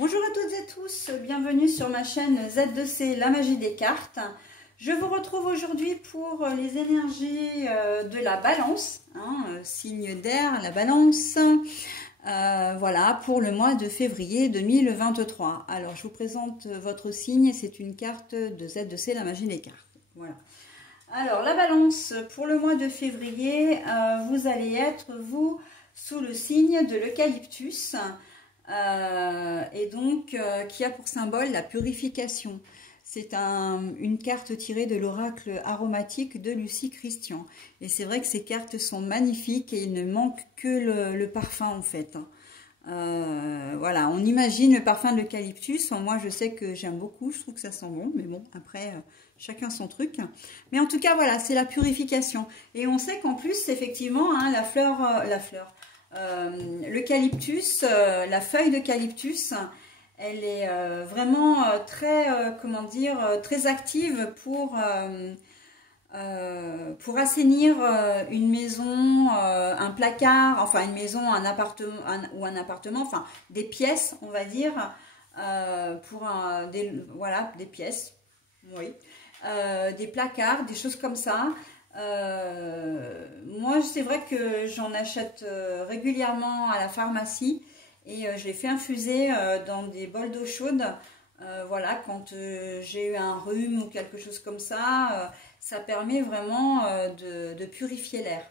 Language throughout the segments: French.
Bonjour à toutes et tous, bienvenue sur ma chaîne Z2C, la magie des cartes. Je vous retrouve aujourd'hui pour les énergies de la balance, signe d'air, la balance. Voilà, pour le mois de février 2023. Alors, je vous présente votre signe, c'est une carte de Z2C, la magie des cartes. Voilà. Alors, la balance, pour le mois de février, vous allez être, vous, sous le signe de l'eucalyptus. Et donc qui a pour symbole la purification. C'est une carte tirée de l'oracle aromatique de Lucie Christian. Et c'est vrai que ces cartes sont magnifiques et il ne manque que le parfum en fait. Voilà, on imagine le parfum de l'eucalyptus. Moi je sais que j'aime beaucoup, je trouve que ça sent bon, mais bon, après chacun son truc. Mais en tout cas voilà, c'est la purification. Et on sait qu'en plus effectivement, l'eucalyptus, la feuille d'eucalyptus, elle est vraiment très, comment dire, très active pour assainir une maison, un placard, enfin une maison, un appartement, enfin des pièces, on va dire, voilà, des pièces, oui, des placards, des choses comme ça. Moi c'est vrai que j'en achète régulièrement à la pharmacie et je les fais infuser dans des bols d'eau chaude. Voilà, quand j'ai eu un rhume ou quelque chose comme ça, ça permet vraiment de purifier l'air.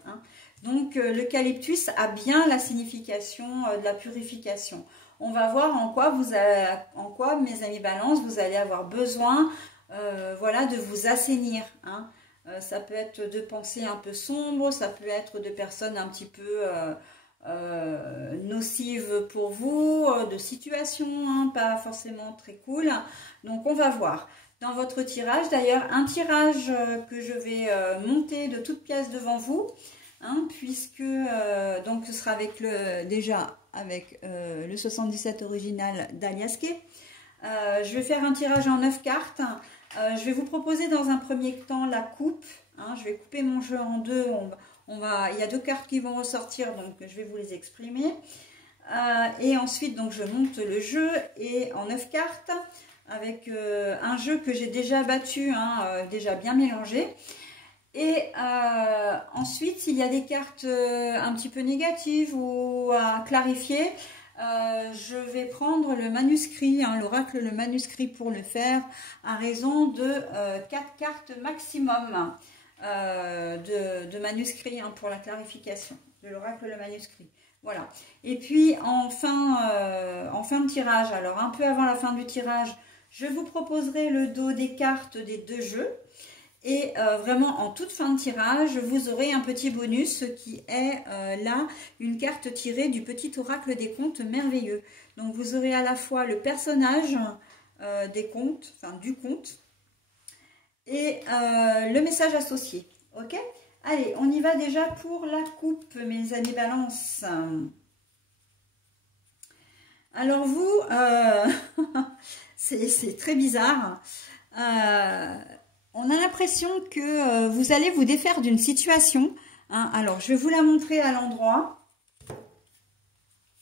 Donc l'eucalyptus a bien la signification de la purification. On va voir en quoi, mes amis balance, vous allez avoir besoin voilà, de vous assainir. Ça peut être de pensées un peu sombres, ça peut être de personnes un petit peu nocives pour vous, de situations pas forcément très cool. Donc on va voir. Dans votre tirage, d'ailleurs, un tirage que je vais monter de toutes pièces devant vous, puisque donc ce sera avec le 77 original d'Aliasqué. Je vais faire un tirage en 9 cartes. Je vais vous proposer dans un premier temps la coupe. Je vais couper mon jeu en deux. Il y a deux cartes qui vont ressortir, donc je vais vous les exprimer. Et ensuite, donc, je monte le jeu et en 9 cartes avec un jeu que j'ai déjà battu, déjà bien mélangé. Et ensuite, s'il y a des cartes un petit peu négatives ou à clarifier, je vais prendre le manuscrit, l'oracle, le manuscrit pour le faire, à raison de 4 cartes maximum de manuscrit pour la clarification de l'oracle, le manuscrit. Voilà. Et puis en fin de tirage, alors un peu avant la fin du tirage, je vous proposerai le dos des cartes des deux jeux. Et vraiment en toute fin de tirage, vous aurez un petit bonus qui est là, une carte tirée du petit oracle des contes merveilleux. Donc vous aurez à la fois le personnage des contes, enfin du conte, et le message associé. Ok? Allez, on y va déjà pour la coupe, mes amis balance. Alors vous, c'est très bizarre. On a l'impression que vous allez vous défaire d'une situation. Alors, je vais vous la montrer à l'endroit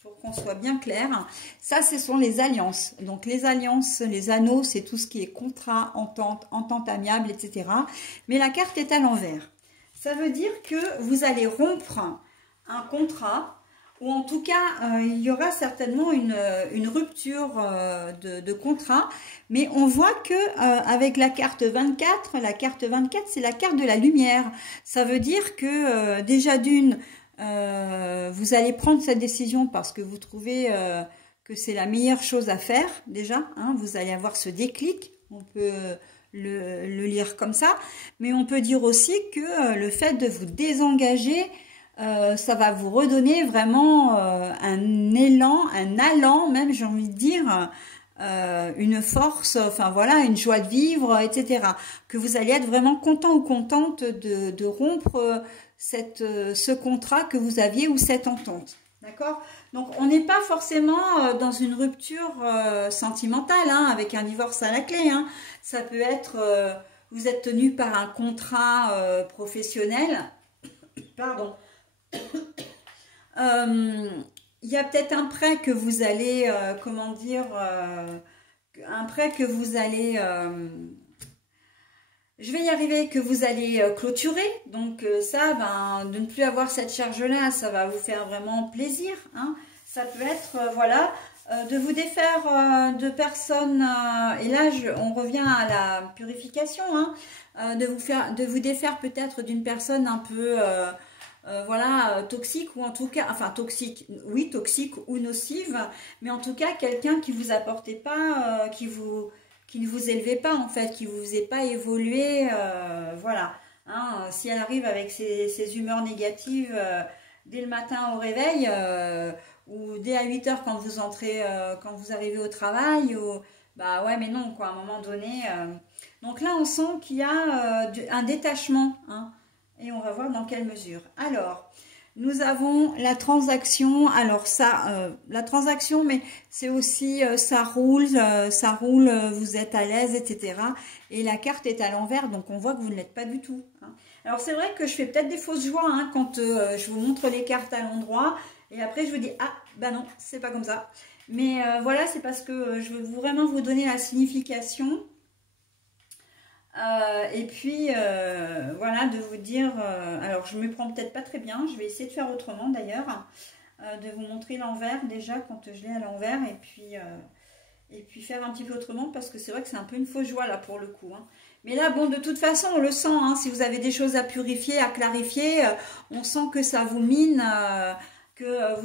pour qu'on soit bien clair. Ça, ce sont les alliances. Donc, les alliances, les anneaux, c'est tout ce qui est contrat, entente amiable, etc. Mais la carte est à l'envers. Ça veut dire que vous allez rompre un contrat, ou en tout cas, il y aura certainement une rupture de contrat. Mais on voit que avec la carte 24, c'est la carte de la lumière. Ça veut dire que déjà d'une, vous allez prendre cette décision parce que vous trouvez que c'est la meilleure chose à faire déjà. Vous allez avoir ce déclic, on peut le lire comme ça. Mais on peut dire aussi que le fait de vous désengager, ça va vous redonner vraiment un élan, un allant même, j'ai envie de dire, une force, enfin voilà, une joie de vivre, etc. Que vous allez être vraiment content ou contente de rompre ce contrat que vous aviez ou cette entente. D'accord? Donc on n'est pas forcément dans une rupture sentimentale, avec un divorce à la clé. Ça peut être, vous êtes tenu par un contrat professionnel. Pardon. Il il y a peut-être un prêt que vous allez, comment dire, un prêt que vous allez, je vais y arriver, que vous allez clôturer. Donc ça, ben, de ne plus avoir cette charge-là, ça va vous faire vraiment plaisir. Hein. Ça peut être, voilà, de vous défaire de personnes, et là on revient à la purification, hein, de vous défaire peut-être d'une personne un peu, voilà, toxique, ou en tout cas, enfin toxique, oui, toxique ou nocive, mais en tout cas quelqu'un qui vous apportait pas, qui ne vous élevait pas en fait, qui vous faisait pas évoluer, voilà. Hein, si elle arrive avec ses humeurs négatives dès le matin au réveil, ou dès à 8 heures quand vous entrez, quand vous arrivez au travail, ou bah ouais, mais non, quoi, à un moment donné. Donc là, on sent qu'il y a un détachement, hein, et on va voir dans quelle mesure. Alors, nous avons la transaction. Alors ça, la transaction, mais c'est aussi ça roule, vous êtes à l'aise, etc. Et la carte est à l'envers, donc on voit que vous ne l'êtes pas du tout. Hein. Alors c'est vrai que je fais peut-être des fausses joies, hein, quand je vous montre les cartes à l'endroit. Et après, je vous dis, ah, bah non, c'est pas comme ça. Mais voilà, c'est parce que je veux vraiment vous donner la signification. Et puis, voilà, de vous dire, alors je me prends peut-être pas très bien, je vais essayer de faire autrement d'ailleurs, de vous montrer l'envers déjà quand je l'ai à l'envers, et puis faire un petit peu autrement, parce que c'est vrai que c'est un peu une fausse joie là pour le coup. Hein. Mais là, bon, de toute façon, on le sent, hein, si vous avez des choses à purifier, à clarifier, on sent que ça vous mine, que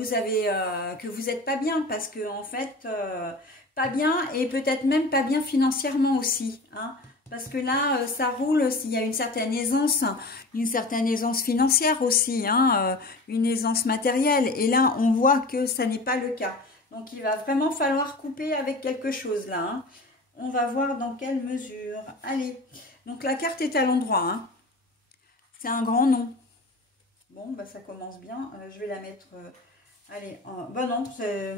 vous êtes pas bien, parce que en fait, pas bien, et peut-être même pas bien financièrement aussi, hein. Parce que là, ça roule, s'il y a une certaine aisance financière aussi, hein, une aisance matérielle. Et là, on voit que ça n'est pas le cas. Donc, il va vraiment falloir couper avec quelque chose là. Hein. On va voir dans quelle mesure. Allez, donc la carte est à l'endroit. Hein. C'est un grand nom. Bon, bah, ça commence bien. Je vais la mettre... allez, bah non,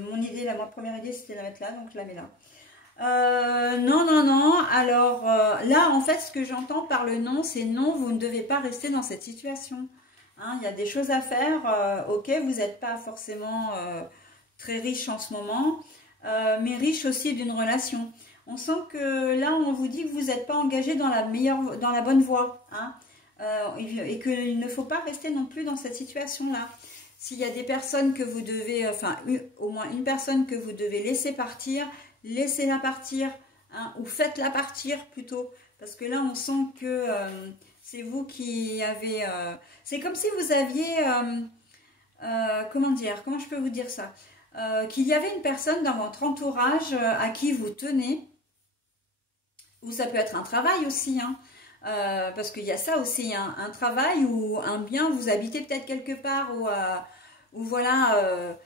mon idée, ma première idée, c'était de la mettre là, donc je la mets là. Non, non, non. Alors là, en fait, ce que j'entends par le non, c'est non, vous ne devez pas rester dans cette situation. Hein, il y a des choses à faire. Ok, vous n'êtes pas forcément très riche en ce moment, mais riche aussi d'une relation. On sent que là, on vous dit que vous n'êtes pas engagé dans la bonne voie. Hein, et qu'il ne faut pas rester non plus dans cette situation-là. S'il y a des personnes que vous devez, enfin, au moins une personne que vous devez laisser partir, laissez-la partir, hein, ou faites-la partir plutôt, parce que là on sent que c'est vous qui avez, c'est comme si vous aviez, comment dire, comment je peux vous dire ça, qu'il y avait une personne dans votre entourage à qui vous tenez, ou ça peut être un travail aussi, hein, parce qu'il y a ça aussi, hein, un travail ou un bien, vous habitez peut-être quelque part, ou voilà,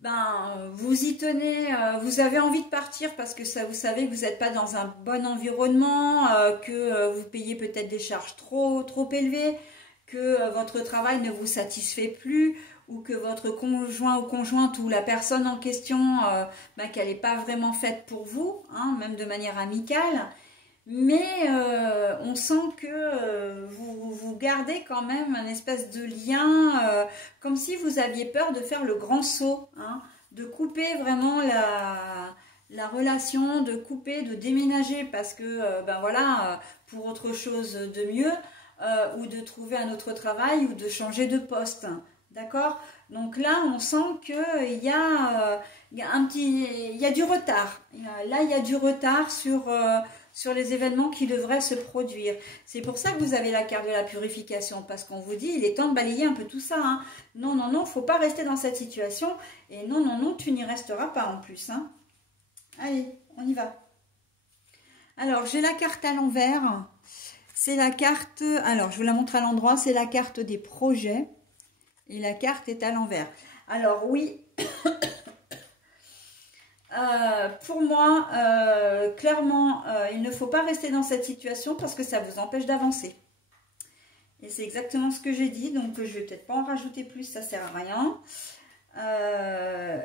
ben, vous y tenez, vous avez envie de partir parce que ça, vous savez que vous n'êtes pas dans un bon environnement, que vous payez peut-être des charges trop élevées, que votre travail ne vous satisfait plus, ou que votre conjoint ou conjointe ou la personne en question, ben, qu'elle n'est pas vraiment faite pour vous, hein, même de manière amicale. Mais on sent que vous gardez quand même un espèce de lien, comme si vous aviez peur de faire le grand saut, hein, de couper vraiment la relation, de couper, de déménager parce que, ben voilà, pour autre chose de mieux, ou de trouver un autre travail ou de changer de poste, d'accord? Donc là, on sent qu'il y a, il y a du retard. Là, il y a du retard sur les événements qui devraient se produire. C'est pour ça que vous avez la carte de la purification, parce qu'on vous dit, il est temps de balayer un peu tout ça. Hein. Non, non, non, faut pas rester dans cette situation. Et non, non, non, tu n'y resteras pas en plus. Hein. Allez, on y va. Alors, j'ai la carte à l'envers. C'est la carte, alors je vous la montre à l'endroit, c'est la carte des projets. Et la carte est à l'envers. Alors oui, pour moi, clairement, il ne faut pas rester dans cette situation parce que ça vous empêche d'avancer. Et c'est exactement ce que j'ai dit, donc je ne vais peut-être pas en rajouter plus, ça ne sert à rien.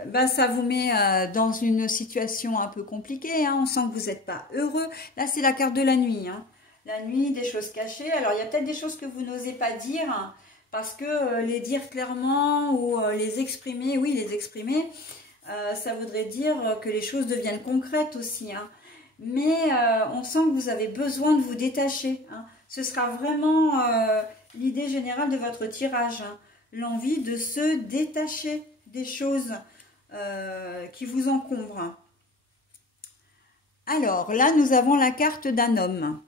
Ben, ça vous met dans une situation un peu compliquée, hein. On sent que vous n'êtes pas heureux. Là, c'est la carte de la nuit. Hein. La nuit, des choses cachées. Alors, il y a peut-être des choses que vous n'osez pas dire, hein, parce que les dire clairement ou les exprimer, oui, les exprimer, ça voudrait dire que les choses deviennent concrètes aussi, hein. Mais on sent que vous avez besoin de vous détacher, hein. Ce sera vraiment l'idée générale de votre tirage, hein. L'envie de se détacher des choses qui vous encombrent. Alors, là, nous avons la carte d'un homme.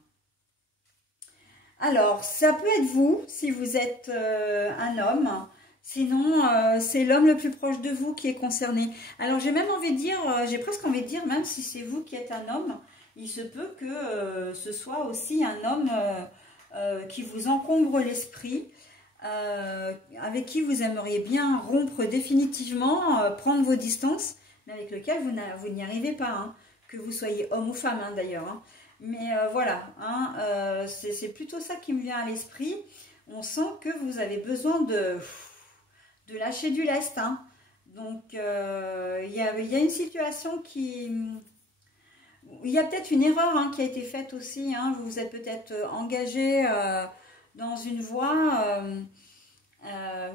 Alors, ça peut être vous, si vous êtes un homme. Sinon, c'est l'homme le plus proche de vous qui est concerné. Alors, j'ai même envie de dire, j'ai presque envie de dire, même si c'est vous qui êtes un homme, il se peut que ce soit aussi un homme qui vous encombre l'esprit, avec qui vous aimeriez bien rompre définitivement, prendre vos distances, mais avec lequel vous n'y arrivez pas, hein. Que vous soyez homme ou femme, hein, d'ailleurs, hein. Mais voilà, hein, c'est plutôt ça qui me vient à l'esprit. On sent que vous avez besoin de lâcher du lest, hein. Donc, il y a une situation qui... Il y a peut-être une erreur, hein, qui a été faite aussi, hein. Vous vous êtes peut-être engagé dans une voie.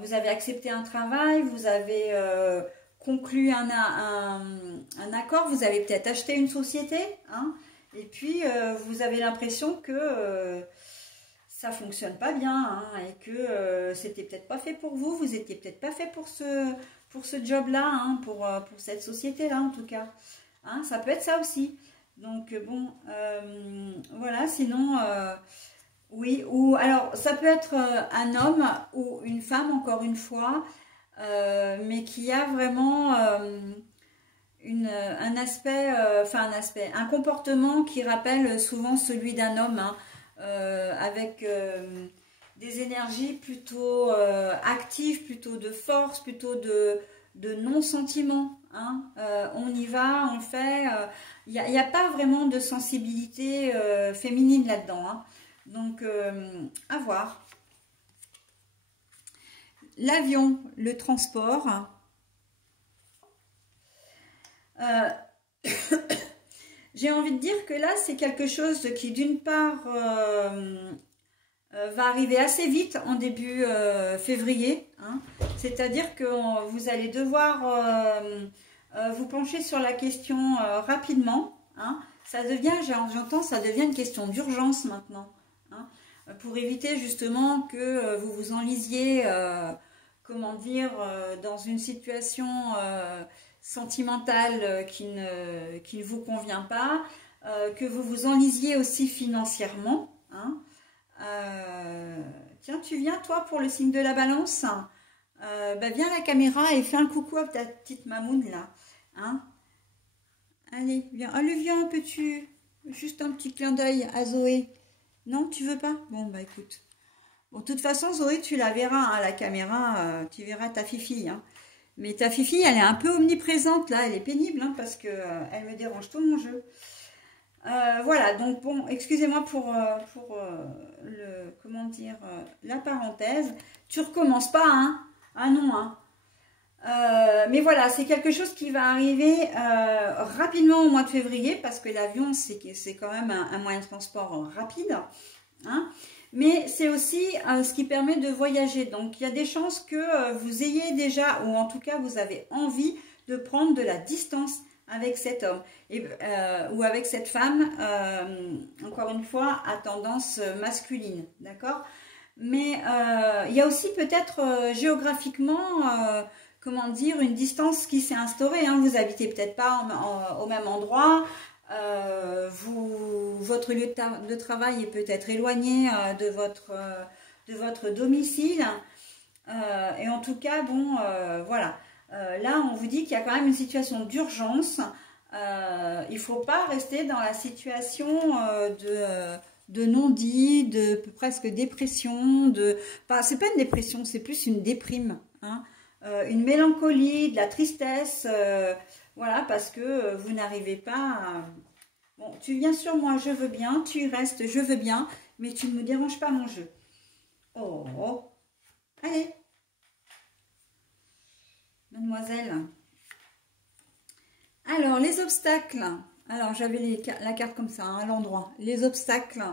Vous avez accepté un travail, vous avez conclu un accord, vous avez peut-être acheté une société, hein. Et puis, vous avez l'impression que ça ne fonctionne pas bien, hein, et que c'était peut-être pas fait pour vous, vous n'étiez peut-être pas fait pour ce job-là, hein, pour cette société-là en tout cas. Hein, ça peut être ça aussi. Donc, bon, voilà, sinon, oui, ou alors, ça peut être un homme ou une femme, encore une fois, mais qui a vraiment... un comportement qui rappelle souvent celui d'un homme, hein, avec des énergies plutôt actives, plutôt de force, plutôt de non-sentiment, hein. On y va, on le fait. Il n'y a pas vraiment de sensibilité féminine là-dedans, hein. Donc, à voir. L'avion, le transport... j'ai envie de dire que là, c'est quelque chose qui, d'une part, va arriver assez vite en début février, hein. C'est-à-dire que vous allez devoir vous pencher sur la question rapidement, hein. Ça devient, j'entends, ça devient une question d'urgence maintenant, hein, pour éviter justement que vous vous enlisiez, comment dire, dans une situation... sentimentale qui ne vous convient pas, que vous vous enlisiez aussi financièrement, hein. Tiens, tu viens toi pour le signe de la balance, bah, viens à la caméra et fais un coucou à ta petite mamoune là, hein. Allez, viens, allez, viens, peux-tu, juste un petit clin d'œil à Zoé. Non, tu veux pas? Bon, bah écoute, bon, de toute façon Zoé, tu la verras, hein, à la caméra, tu verras ta fifi, hein. Mais ta fifi, elle est un peu omniprésente là, elle est pénible, hein, parce que elle me dérange tout mon jeu. Voilà, donc bon, excusez-moi pour comment dire, la parenthèse. Tu recommences pas, hein? Ah non, hein? Mais voilà, c'est quelque chose qui va arriver rapidement au mois de février, parce que l'avion, c'est quand même un moyen de transport rapide, hein? Mais c'est aussi ce qui permet de voyager. Donc, il y a des chances que vous ayez déjà, ou en tout cas, vous avez envie de prendre de la distance avec cet homme ou avec cette femme, encore une fois, à tendance masculine, d'accord? Mais il y a aussi peut-être géographiquement, comment dire, une distance qui s'est instaurée, hein. Vous habitez peut-être pas au même endroit. Votre lieu de travail est peut-être éloigné de votre domicile, et en tout cas, bon, voilà, là on vous dit qu'il y a quand même une situation d'urgence. Il ne faut pas rester dans la situation de non-dit, de presque dépression, c'est pas une dépression, c'est plus une déprime, hein, une mélancolie, de la tristesse, voilà, parce que vous n'arrivez pas à... Bon, tu viens sur moi, je veux bien, tu restes, je veux bien, mais tu ne me déranges pas mon jeu. Oh, allez, mademoiselle. Alors, les obstacles. Alors, j'avais la carte comme ça, hein, à l'endroit. Les obstacles.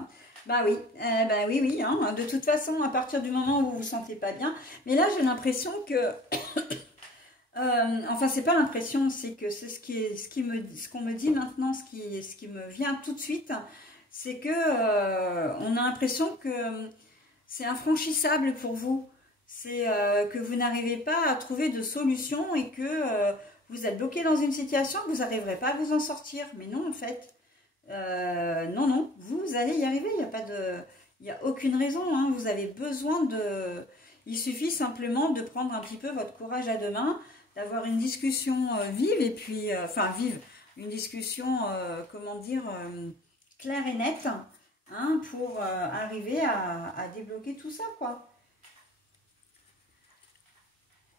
Bah oui, bah oui, oui, hein. De toute façon, à partir du moment où vous vous sentez pas bien, mais là j'ai l'impression que, enfin c'est pas l'impression, c'est que c'est ce qu'on me dit maintenant, ce qui me vient tout de suite, c'est que on a l'impression que c'est infranchissable pour vous, c'est que vous n'arrivez pas à trouver de solution et que vous êtes bloqué dans une situation, que vous n'arriverez pas à vous en sortir. Mais non, en fait. Non, non, vous allez y arriver, il n'y a pas de, il n'y a aucune raison, hein. Vous avez besoin de, il suffit simplement de prendre un petit peu votre courage à deux mains, d'avoir une discussion vive et puis, enfin vive, une discussion, comment dire, claire et nette, hein, pour arriver à débloquer tout ça, quoi.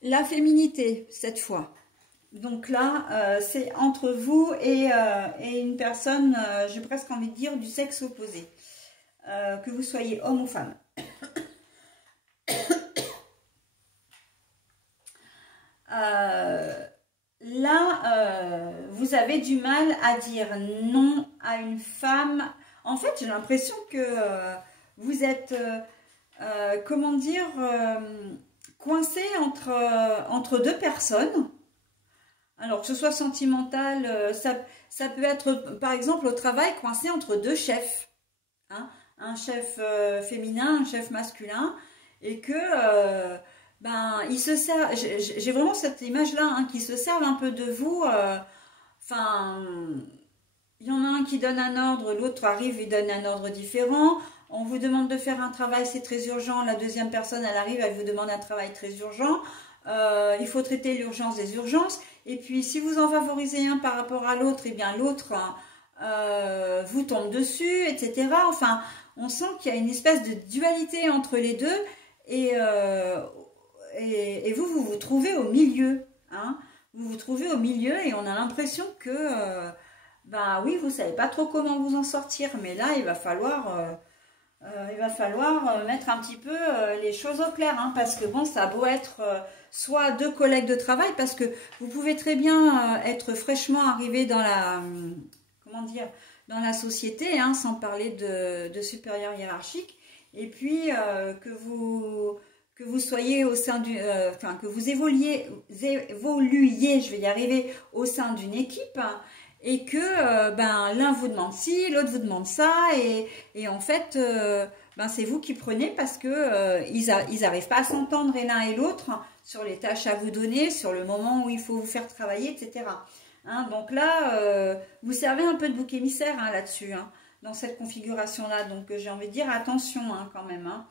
La féminité, cette fois. Donc là, c'est entre vous et une personne, j'ai presque envie de dire, du sexe opposé. Que vous soyez homme ou femme. Là, vous avez du mal à dire non à une femme. En fait, j'ai l'impression que vous êtes, comment dire, coincé entre deux personnes. Alors, que ce soit sentimental, ça peut être, par exemple, au travail, coincé entre deux chefs. Hein, un chef féminin, un chef masculin. Et que, ben, ils se servent, j'ai vraiment cette image-là, hein, qui se servent un peu de vous. Enfin, il y en a un qui donne un ordre, l'autre arrive et donne un ordre différent. On vous demande de faire un travail, c'est très urgent. La deuxième personne, elle arrive, elle vous demande un travail très urgent. Il faut traiter l'urgence des urgences. Et puis, si vous en favorisez un par rapport à l'autre, et eh bien l'autre vous tombe dessus, etc. Enfin, on sent qu'il y a une espèce de dualité entre les deux. Et vous vous trouvez au milieu. Hein. Vous vous trouvez au milieu et on a l'impression que, bah oui, vous ne savez pas trop comment vous en sortir. Mais là, il va falloir mettre un petit peu les choses au clair, hein, parce que bon, ça a beau être soit deux collègues de travail, parce que vous pouvez très bien être fraîchement arrivé dans la, comment dire, dans la société, hein, sans parler de supérieur hiérarchique, et puis que vous soyez au sein du, enfin que vous évoluiez, je vais y arriver, au sein d'une équipe. Et que ben, l'un vous demande ci, l'autre vous demande ça, et en fait, ben, c'est vous qui prenez parce que ils n'arrivent pas à s'entendre l'un et l'autre sur les tâches à vous donner, sur le moment où il faut vous faire travailler, etc. Hein, donc là, vous servez un peu de bouc émissaire, hein, là-dessus, hein, dans cette configuration-là. Donc j'ai envie de dire attention, hein, quand même. Hein.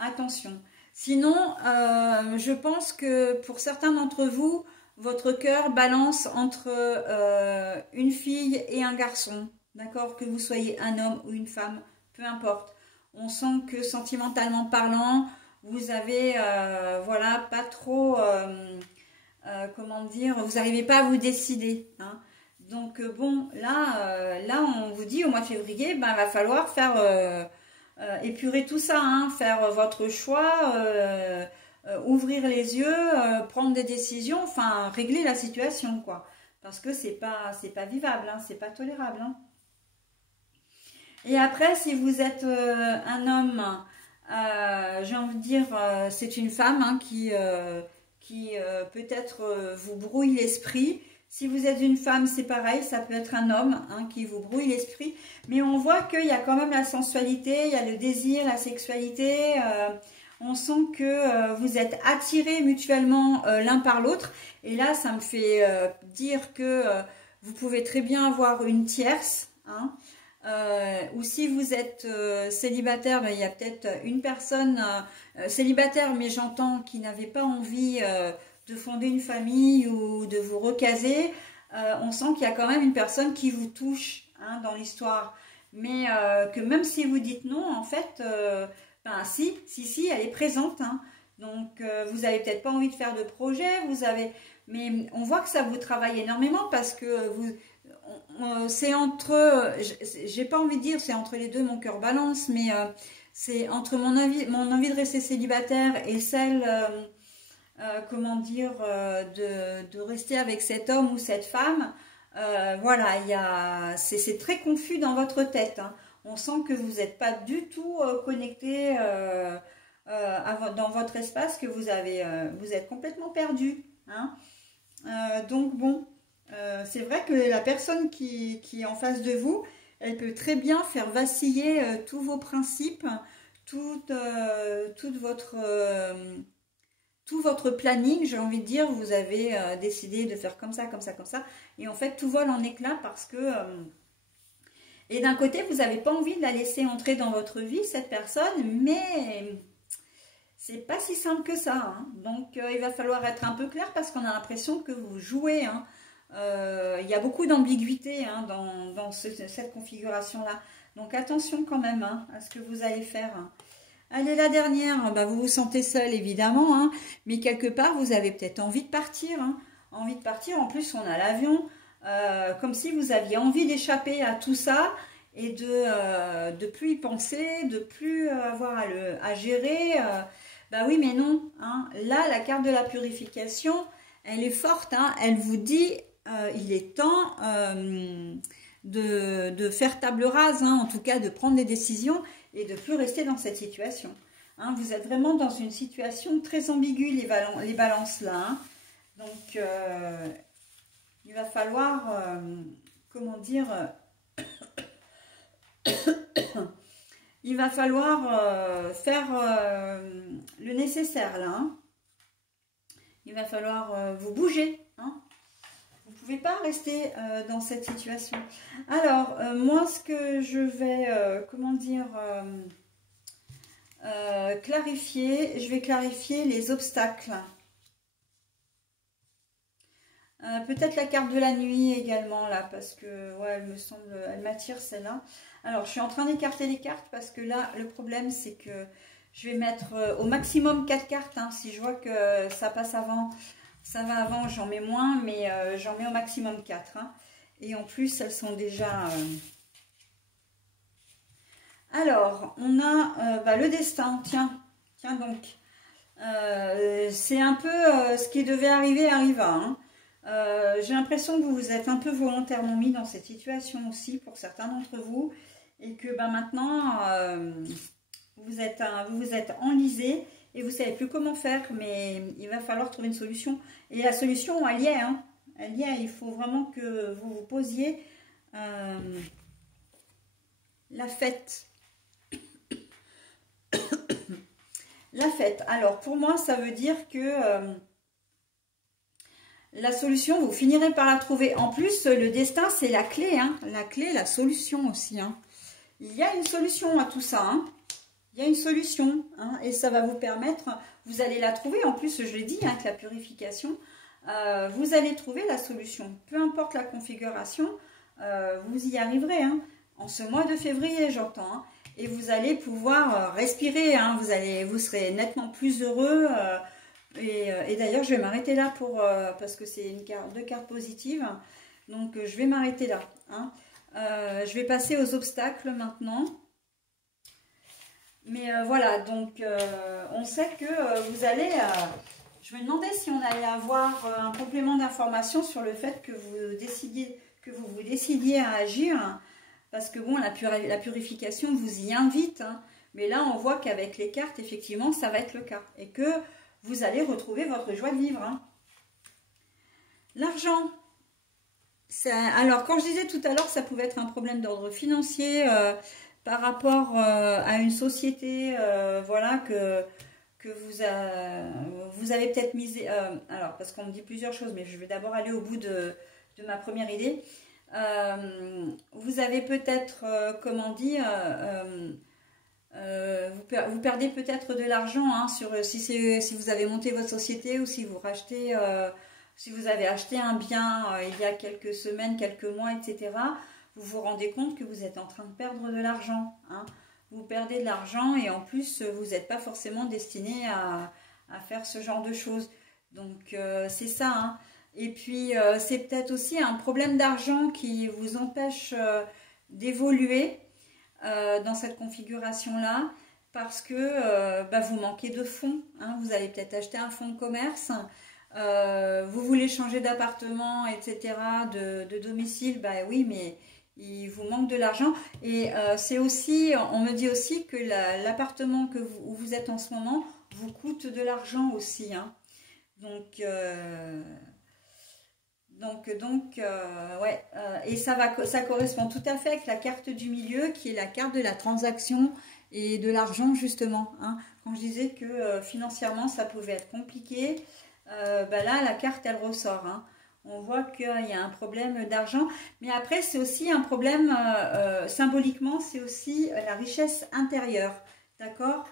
Attention. Sinon, je pense que pour certains d'entre vous, votre cœur balance entre une fille et un garçon, d'accord? Que vous soyez un homme ou une femme, peu importe. On sent que sentimentalement parlant, vous avez, voilà, pas trop, comment dire, vous n'arrivez pas à vous décider. Hein. Donc bon, là, on vous dit au mois de février, ben, il va falloir faire épurer tout ça, hein, faire votre choix. Ouvrir les yeux, prendre des décisions, enfin régler la situation, quoi. Parce que c'est pas vivable, hein, c'est pas tolérable. Hein. Et après, si vous êtes un homme, j'ai envie de dire, c'est une femme, hein, qui peut-être vous brouille l'esprit. Si vous êtes une femme, c'est pareil, ça peut être un homme, hein, qui vous brouille l'esprit. Mais on voit qu'il y a quand même la sensualité, il y a le désir, la sexualité. On sent que vous êtes attirés mutuellement l'un par l'autre. Et là, ça me fait dire que vous pouvez très bien avoir une tierce. Hein, ou si vous êtes célibataire, ben, il y a peut-être une personne célibataire, mais j'entends qui n'avait pas envie de fonder une famille ou de vous recaser. On sent qu'il y a quand même une personne qui vous touche, hein, dans l'histoire. Mais que même si vous dites non, en fait... ben, si, elle est présente. Hein. Donc, vous n'avez peut-être pas envie de faire de projet, mais on voit que ça vous travaille énormément parce que c'est entre, j'ai pas envie de dire c'est entre les deux, mon cœur balance, mais c'est entre mon envie de rester célibataire et celle, comment dire, de rester avec cet homme ou cette femme. Voilà, c'est très confus dans votre tête. Hein. On sent que vous n'êtes pas du tout connecté dans votre espace, que vous êtes complètement perdu. Hein. Donc bon, c'est vrai que la personne qui est en face de vous, elle peut très bien faire vaciller tous vos principes, tout votre planning, j'ai envie de dire. Vous avez décidé de faire comme ça, comme ça, comme ça, et en fait tout vole en éclats parce que et d'un côté vous n'avez pas envie de la laisser entrer dans votre vie, cette personne, mais c'est pas si simple que ça, hein. Donc il va falloir être un peu clair parce qu'on a l'impression que vous jouez, hein. Il y a beaucoup d'ambiguïté, hein, dans cette configuration-là. Donc attention quand même, hein, à ce que vous allez faire. Allez, la dernière, bah, vous vous sentez seul évidemment, hein, mais quelque part vous avez peut-être envie de partir. Hein, envie de partir, en plus on a l'avion, comme si vous aviez envie d'échapper à tout ça et de plus y penser, de plus avoir à gérer. Bah oui, mais non. Hein. Là, la carte de la purification, elle est forte. Hein. Elle vous dit, il est temps de faire table rase, hein, en tout cas de prendre des décisions et de plus rester dans cette situation. Hein. Vous êtes vraiment dans une situation très ambiguë, les balances là. Hein. Donc, il va falloir, comment dire... il va falloir faire le nécessaire là. Hein. Il va falloir vous bouger. Hein. Vous ne pouvez pas rester dans cette situation. Alors, moi, ce que je vais, comment dire, clarifier, je vais clarifier les obstacles. Peut-être la carte de la nuit également là, parce que ouais, elle me semble, elle m'attire celle-là. Alors, je suis en train d'écarter les cartes parce que là, le problème, c'est que je vais mettre au maximum 4 cartes. Hein. Si je vois que ça passe avant, ça va avant, j'en mets moins, mais j'en mets au maximum 4. Hein. Et en plus, elles sont déjà... Alors, on a bah, le destin. Tiens donc. C'est un peu ce qui devait arriver arriva. Hein. J'ai l'impression que vous vous êtes un peu volontairement mis dans cette situation aussi pour certains d'entre vous et que ben, maintenant vous vous êtes enlisé et vous ne savez plus comment faire, mais il va falloir trouver une solution. Et la solution, elle y est, hein. Elle y est. Il faut vraiment que vous vous posiez la fête. La fête. Alors pour moi, ça veut dire que la solution, vous finirez par la trouver. En plus, le destin, c'est la clé. Hein. La clé, la solution aussi. Hein. Il y a une solution à tout ça. Hein. Il y a une solution. Hein. Et ça va vous permettre, vous allez la trouver. En plus, je l'ai dit, hein, avec la purification, vous allez trouver la solution. Peu importe la configuration, vous y arriverez. Hein. En ce mois de février, j'entends. Hein. Et vous allez pouvoir respirer. Hein. Vous serez nettement plus heureux. Et d'ailleurs, je vais m'arrêter là parce que c'est deux cartes positives. Donc, je vais m'arrêter là. Hein. Je vais passer aux obstacles maintenant. Mais voilà, donc on sait que vous allez... je me demandais si on allait avoir un complément d'information sur le fait que vous décidiez à agir. Parce que bon, la purification vous y invite. Hein. Mais là, on voit qu'avec les cartes, effectivement, ça va être le cas. Et que... vous allez retrouver votre joie de vivre. Hein. L'argent. Alors, quand je disais tout à l'heure que ça pouvait être un problème d'ordre financier par rapport à une société, voilà, que vous avez peut-être misé... alors, parce qu'on me dit plusieurs choses, mais je vais d'abord aller au bout de ma première idée. Vous avez peut-être, comment dire... vous perdez peut-être de l'argent, hein, si vous avez monté votre société ou si vous rachetez, si vous avez acheté un bien il y a quelques semaines, quelques mois, etc. Vous vous rendez compte que vous êtes en train de perdre de l'argent. Hein. Vous perdez de l'argent et en plus, vous n'êtes pas forcément destiné à faire ce genre de choses. Donc, c'est ça. Hein. Et puis, c'est peut-être aussi un problème d'argent qui vous empêche d'évoluer. Dans cette configuration-là, parce que bah, vous manquez de fonds. Hein, vous allez peut-être acheter un fonds de commerce, vous voulez changer d'appartement, etc., de domicile, bah oui, mais il vous manque de l'argent. Et c'est aussi, on me dit aussi que l'appartement où vous êtes en ce moment vous coûte de l'argent aussi, hein. Donc, ouais, et ça correspond tout à fait avec la carte du milieu, qui est la carte de la transaction et de l'argent, justement, hein. Quand je disais que financièrement, ça pouvait être compliqué, ben là, la carte, elle ressort, hein. On voit qu'il y a un problème d'argent, mais après, c'est aussi un problème, symboliquement, c'est aussi la richesse intérieure, d'accord?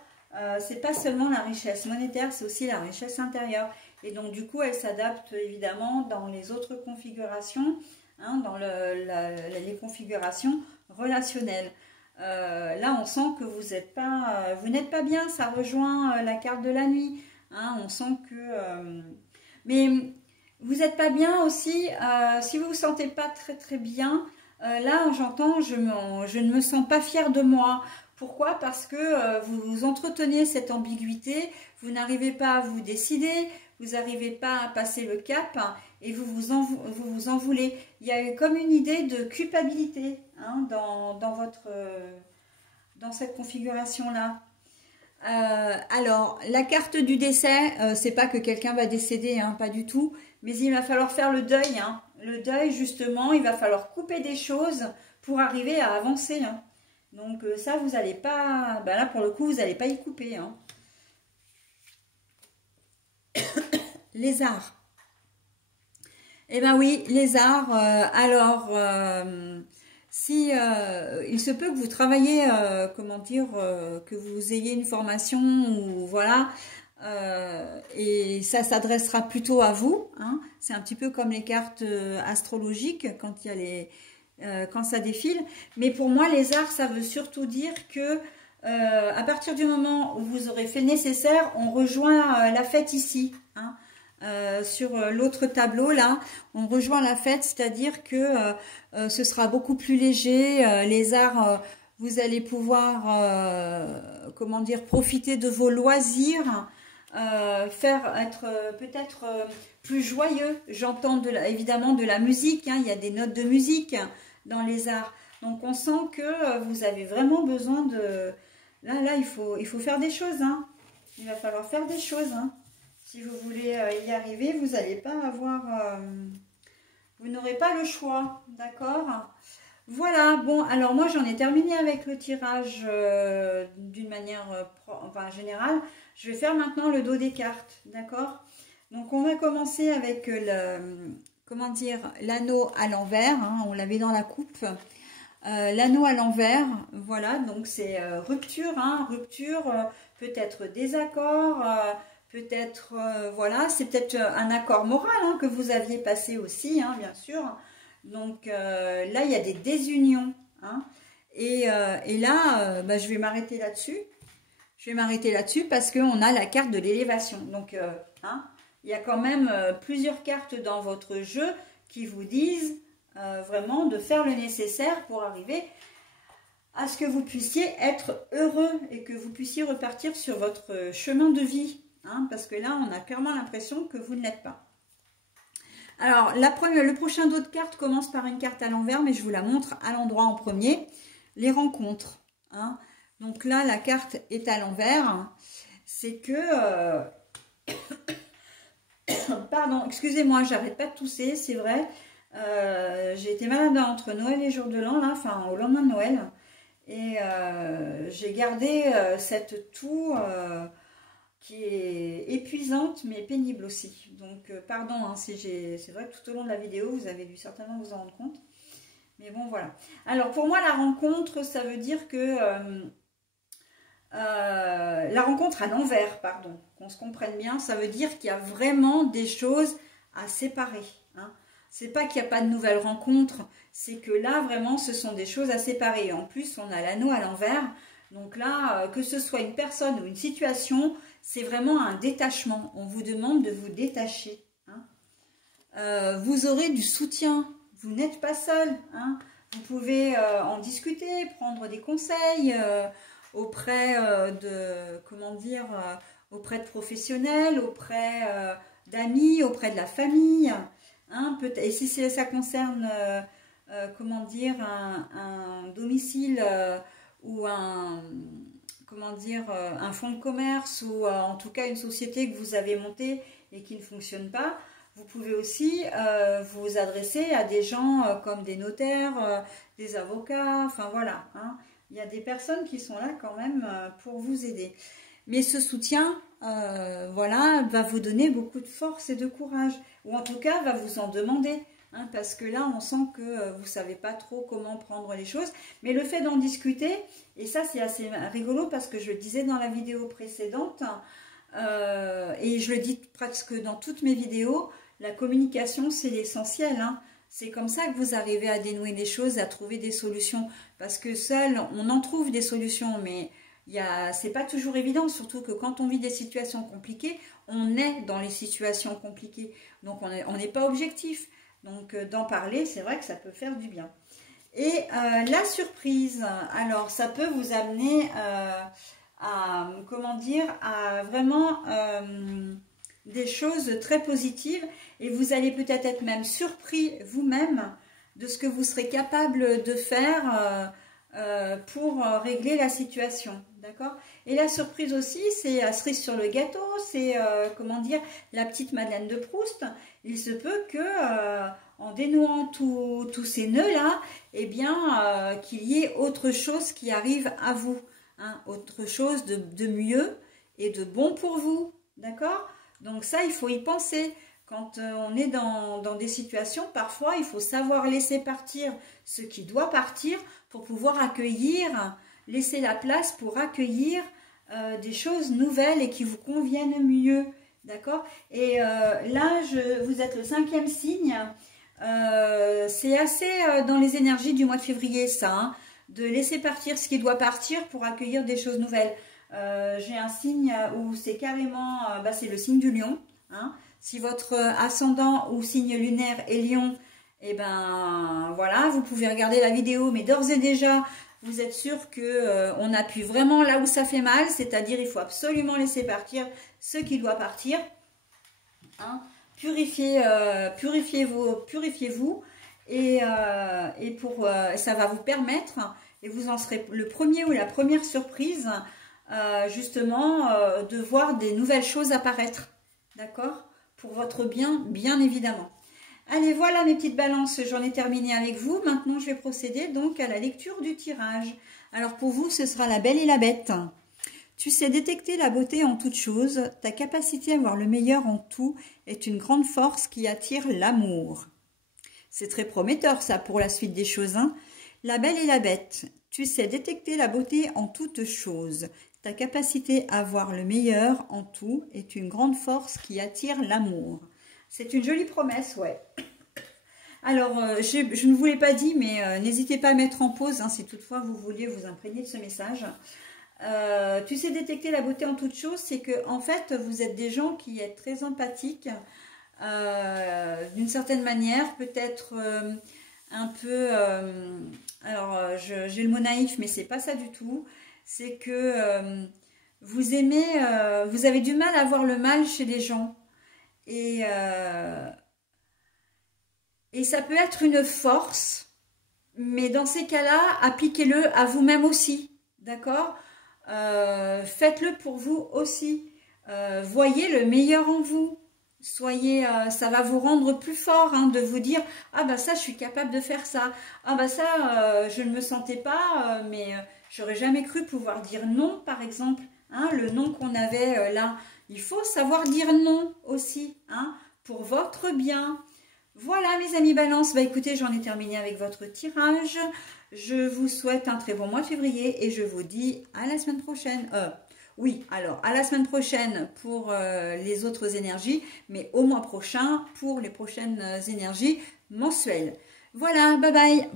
C'est pas seulement la richesse monétaire, c'est aussi la richesse intérieure. Et donc, du coup, elle s'adapte évidemment dans les autres configurations, hein, dans les configurations relationnelles. Là, on sent que vous n'êtes pas bien, ça rejoint la carte de la nuit, hein, on sent que... mais vous n'êtes pas bien aussi, si vous ne vous sentez pas très très bien, là, j'entends, je ne me sens pas fière de moi. Pourquoi? Parce que vous entretenez cette ambiguïté, vous n'arrivez pas à vous décider, vous n'arrivez pas à passer le cap, hein, et vous vous en voulez. Il y a eu comme une idée de culpabilité, hein, dans cette configuration-là. Alors, la carte du décès, c'est pas que quelqu'un va décéder, hein, pas du tout, mais il va falloir faire le deuil, hein. Le deuil, justement, il va falloir couper des choses pour arriver à avancer, hein. Donc ça, vous n'allez pas... Ben là, pour le coup, vous n'allez pas y couper, hein. Lézard. Eh ben oui, lézard. Alors, si il se peut que vous travaillez, comment dire, que vous ayez une formation, ou voilà, et ça s'adressera plutôt à vous, hein. C'est un petit peu comme les cartes astrologiques quand il y a quand ça défile. Mais pour moi, lézard, ça veut surtout dire que à partir du moment où vous aurez fait le nécessaire, on rejoint la fête ici, hein. Sur l'autre tableau là, on rejoint la fête, c'est-à-dire que ce sera beaucoup plus léger. Les arts, vous allez pouvoir, comment dire, profiter de vos loisirs, faire être peut-être plus joyeux. J'entends évidemment de la musique, hein, il y a des notes de musique dans les arts. Donc on sent que vous avez vraiment besoin de... Là, il faut faire des choses, hein. Il va falloir faire des choses, hein. Si vous voulez y arriver, vous n'allez pas avoir... vous n'aurez pas le choix, d'accord? Voilà, bon, alors moi j'en ai terminé avec le tirage d'une manière générale. Je vais faire maintenant le dos des cartes, d'accord? Donc on va commencer avec comment dire, l'anneau à l'envers, hein, on l'avait dans la coupe. L'anneau à l'envers, voilà, donc c'est rupture, hein, rupture, peut-être désaccord, peut-être, voilà, c'est peut-être un accord moral, hein, que vous aviez passé aussi, hein, bien sûr. Donc là, il y a des désunions, hein, et là, bah, je vais m'arrêter là-dessus. Je vais m'arrêter là-dessus parce qu'on a la carte de l'élévation. Donc, hein, il y a quand même plusieurs cartes dans votre jeu qui vous disent vraiment de faire le nécessaire pour arriver à ce que vous puissiez être heureux et que vous puissiez repartir sur votre chemin de vie, hein, parce que là, on a clairement l'impression que vous ne l'êtes pas. Alors, le prochain dos de cartes commence par une carte à l'envers, mais je vous la montre à l'endroit en premier. Les rencontres, hein. Donc là, la carte est à l'envers. C'est que... Pardon, excusez-moi, j'arrête pas de tousser, c'est vrai. J'ai été malade entre Noël et jour de l'an, là, enfin au lendemain de Noël. Et j'ai gardé cette toux qui est épuisante, mais pénible aussi. Donc, pardon, hein, si c'est vrai que tout au long de la vidéo, vous avez dû certainement vous en rendre compte. Mais bon, voilà. Alors, pour moi, la rencontre, ça veut dire que... la rencontre à l'envers, pardon, qu'on se comprenne bien, ça veut dire qu'il y a vraiment des choses à séparer, hein. C'est pas qu'il n'y a pas de nouvelles rencontres, c'est que là, vraiment, ce sont des choses à séparer. En plus, on a l'anneau à l'envers. Donc là, que ce soit une personne ou une situation, c'est vraiment un détachement. On vous demande de vous détacher, hein. Vous aurez du soutien. Vous n'êtes pas seul, hein. Vous pouvez en discuter, prendre des conseils auprès comment dire, auprès de professionnels, auprès d'amis, auprès de la famille, hein, et si ça concerne comment dire, un domicile ou un, comment dire, un fonds de commerce ou en tout cas une société que vous avez montée et qui ne fonctionne pas, vous pouvez aussi vous adresser à des gens comme des notaires, des avocats, enfin voilà. Hein. Il y a des personnes qui sont là quand même pour vous aider. Mais ce soutien, voilà, va vous donner beaucoup de force et de courage. Ou en tout cas, va vous en demander. Hein, parce que là, on sent que vous ne savez pas trop comment prendre les choses. Mais le fait d'en discuter, et ça c'est assez rigolo parce que je le disais dans la vidéo précédente, et je le dis presque dans toutes mes vidéos, la communication c'est l'essentiel. Hein. C'est comme ça que vous arrivez à dénouer les choses, à trouver des solutions. Parce que seul, on en trouve des solutions, mais c'est pas toujours évident, surtout que quand on vit des situations compliquées, on est dans les situations compliquées. Donc on n'est pas objectif. Donc d'en parler, c'est vrai que ça peut faire du bien. Et la surprise, alors ça peut vous amener à, comment dire, à vraiment des choses très positives. Et vous allez peut-être être même surpris vous-même de ce que vous serez capable de faire pour régler la situation. D'accord? Et la surprise aussi, c'est la cerise sur le gâteau, c'est, comment dire, la petite Madeleine de Proust. Il se peut que, en dénouant tous ces nœuds-là, eh bien, qu'il y ait autre chose qui arrive à vous. Hein, autre chose de mieux et de bon pour vous. D'accord? Donc ça, il faut y penser. Quand on est dans des situations, parfois, il faut savoir laisser partir ce qui doit partir pour pouvoir accueillir, laisser la place pour accueillir des choses nouvelles et qui vous conviennent mieux. D'accord? Et là, vous êtes le 5e signe. C'est assez dans les énergies du mois de février, ça. Hein, de laisser partir ce qui doit partir pour accueillir des choses nouvelles. J'ai un signe où c'est carrément, c'est le signe du lion. Hein. Si votre ascendant ou signe lunaire est lion, eh ben voilà, vous pouvez regarder la vidéo, mais d'ores et déjà, vous êtes sûr que on appuie vraiment là où ça fait mal, c'est-à-dire il faut absolument laisser partir ce qui doit partir. Hein. Purifiez-vous et ça va vous permettre, et vous en serez le premier ou la première surprise, justement, de voir des nouvelles choses apparaître. D'accord? Pour votre bien, bien évidemment. Allez, voilà mes petites balances, j'en ai terminé avec vous. Maintenant, je vais procéder donc à la lecture du tirage. Alors pour vous, ce sera la belle et la bête. Tu sais détecter la beauté en toute chose. Ta capacité à voir le meilleur en tout est une grande force qui attire l'amour. C'est très prometteur ça pour la suite des choses. Hein. La belle et la bête. Tu sais détecter la beauté en toute chose. Ta capacité à voir le meilleur en tout est une grande force qui attire l'amour. C'est une jolie promesse, ouais. Alors, je ne vous l'ai pas dit, mais n'hésitez pas à mettre en pause hein, si toutefois vous vouliez vous imprégner de ce message. Tu sais détecter la beauté en toute chose, c'est que en fait, vous êtes des gens qui êtes très empathiques, d'une certaine manière, peut-être un peu... alors, j'ai le mot naïf, mais c'est pas ça du tout. C'est que vous aimez, vous avez du mal à voir le mal chez les gens. Et ça peut être une force, mais dans ces cas-là, appliquez-le à vous-même aussi. D'accord? Faites-le pour vous aussi. Voyez le meilleur en vous. Soyez, ça va vous rendre plus fort hein, de vous dire « Ah bah ça, je suis capable de faire ça. Ah bah ça, je ne me sentais pas, mais j'aurais jamais cru pouvoir dire non, par exemple. Hein, le non qu'on avait là. Il faut savoir dire non aussi, hein, pour votre bien. » Voilà mes amis Balance, bah écoutez, j'en ai terminé avec votre tirage. Je vous souhaite un très bon mois de février et je vous dis à la semaine prochaine. Oui, alors à la semaine prochaine pour les autres énergies, mais au mois prochain pour les prochaines énergies mensuelles. Voilà, bye bye.